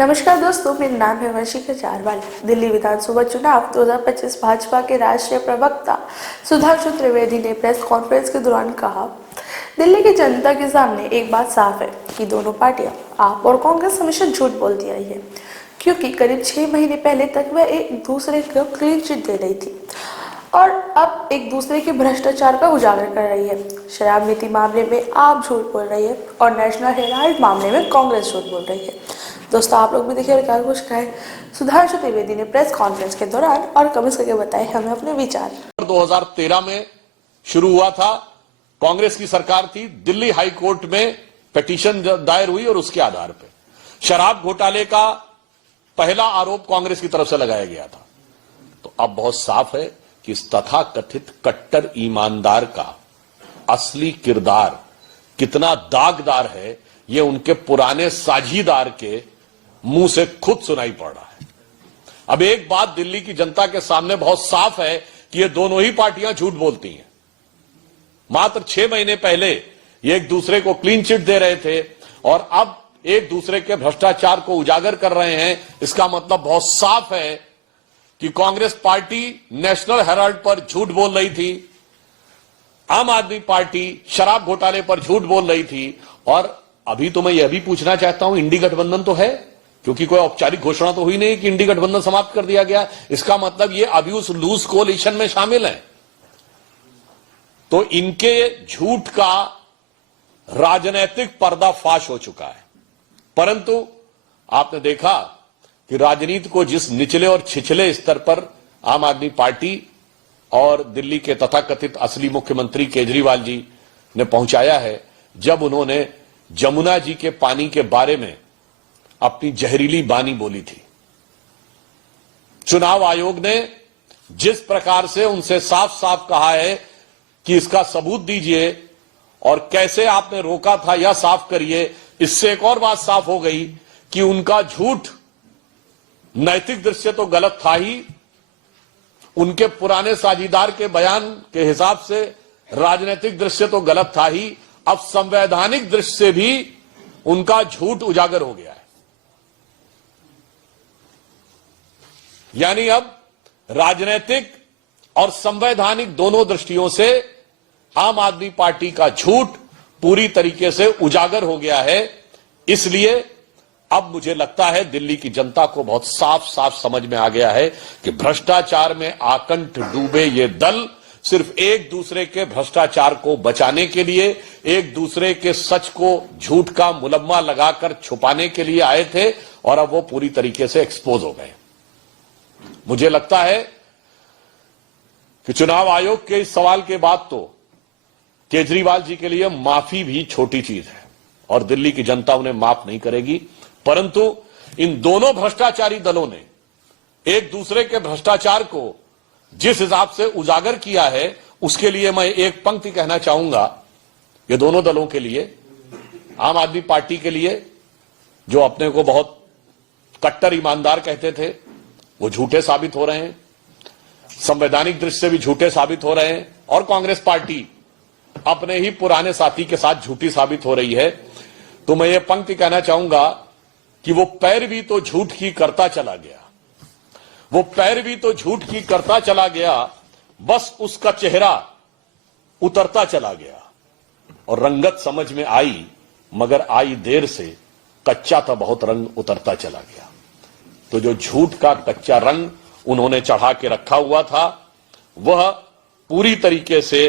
नमस्कार दोस्तों, मेरा नाम है वंशिका चारवाल। दिल्ली विधानसभा चुनाव 2025 भाजपा के राष्ट्रीय प्रवक्ता सुधांशु त्रिवेदी ने प्रेस कॉन्फ्रेंस के दौरान कहा, दिल्ली की जनता के सामने एक बात साफ है कि दोनों पार्टियां आप और कांग्रेस हमेशा झूठ बोलती रही है, क्योंकि करीब 6 महीने पहले तक वह एक दूसरे को क्लीन चिट दे रही थी और अब एक दूसरे के भ्रष्टाचार का उजागर कर रही है। शराब नीति मामले में आप झूठ बोल रही है और नेशनल हेराल्ड मामले में कांग्रेस झूठ बोल रही है। दोस्तों, आप लोग भी देखिए और क्या कुछ कहे सुधांशु त्रिवेदी ने प्रेस कॉन्फ्रेंस के दौरान, और कमेंट्स करके बताए हमें अपने विचार। 2013 में शुरू हुआ था, कांग्रेस की सरकार थी, दिल्ली हाई कोर्ट में पिटीशन दायर हुई और उसके आधार पर शराब घोटाले का पहला आरोप कांग्रेस की तरफ से लगाया गया था। तो अब बहुत साफ है कि इस तथाकथित कट्टर ईमानदार का असली किरदार कितना दागदार है, ये उनके पुराने साझीदार के मुंह से खुद सुनाई पड़ रहा है। अब एक बात दिल्ली की जनता के सामने बहुत साफ है कि ये दोनों ही पार्टियां झूठ बोलती हैं। मात्र 6 महीने पहले ये एक दूसरे को क्लीन चिट दे रहे थे और अब एक दूसरे के भ्रष्टाचार को उजागर कर रहे हैं। इसका मतलब बहुत साफ है कि कांग्रेस पार्टी नेशनल हेराल्ड पर झूठ बोल रही थी, आम आदमी पार्टी शराब घोटाले पर झूठ बोल रही थी। और अभी तो मैं यह भी पूछना चाहता हूं, इंडी गठबंधन तो है, क्योंकि कोई औपचारिक घोषणा तो हुई नहीं कि इंडी गठबंधन समाप्त कर दिया गया। इसका मतलब ये अभी उस लूज कोलिशन में शामिल है। तो इनके झूठ का राजनीतिक पर्दाफाश हो चुका है। परंतु आपने देखा कि राजनीति को जिस निचले और छिछले स्तर पर आम आदमी पार्टी और दिल्ली के तथाकथित असली मुख्यमंत्री केजरीवाल जी ने पहुंचाया है, जब उन्होंने जमुना जी के पानी के बारे में अपनी जहरीली बानी बोली थी। चुनाव आयोग ने जिस प्रकार से उनसे साफ साफ कहा है कि इसका सबूत दीजिए और कैसे आपने रोका था यह साफ करिए, इससे एक और बात साफ हो गई कि उनका झूठ नैतिक दृष्टि से तो गलत था ही, उनके पुराने साझीदार के बयान के हिसाब से राजनीतिक दृष्टि से तो गलत था ही, अब संवैधानिक दृष्टि से भी उनका झूठ उजागर हो गया है। यानी अब राजनीतिक और संवैधानिक दोनों दृष्टियों से आम आदमी पार्टी का झूठ पूरी तरीके से उजागर हो गया है। इसलिए अब मुझे लगता है दिल्ली की जनता को बहुत साफ साफ समझ में आ गया है कि भ्रष्टाचार में आकंठ डूबे ये दल सिर्फ एक दूसरे के भ्रष्टाचार को बचाने के लिए, एक दूसरे के सच को झूठ का मुलम्मा लगाकर छुपाने के लिए आए थे और अब वो पूरी तरीके से एक्सपोज हो गए। मुझे लगता है कि चुनाव आयोग के इस सवाल के बाद तो केजरीवाल जी के लिए माफी भी छोटी चीज है और दिल्ली की जनता उन्हें माफ नहीं करेगी। परंतु इन दोनों भ्रष्टाचारी दलों ने एक दूसरे के भ्रष्टाचार को जिस हिसाब से उजागर किया है, उसके लिए मैं एक पंक्ति कहना चाहूंगा, ये दोनों दलों के लिए, आम आदमी पार्टी के लिए जो अपने को बहुत कट्टर ईमानदार कहते थे, वो झूठे साबित हो रहे हैं, संवैधानिक दृष्टि से भी झूठे साबित हो रहे हैं, और कांग्रेस पार्टी अपने ही पुराने साथी के साथ झूठी साबित हो रही है। तो मैं ये पंक्ति कहना चाहूंगा कि वो पैरवी तो झूठ की करता चला गया, वो पैरवी तो झूठ की करता चला गया, बस उसका चेहरा उतरता चला गया और रंगत समझ में आई मगर आई देर से, कच्चा था बहुत रंग उतरता चला गया। तो जो झूठ का कच्चा रंग उन्होंने चढ़ा के रखा हुआ था, वह पूरी तरीके से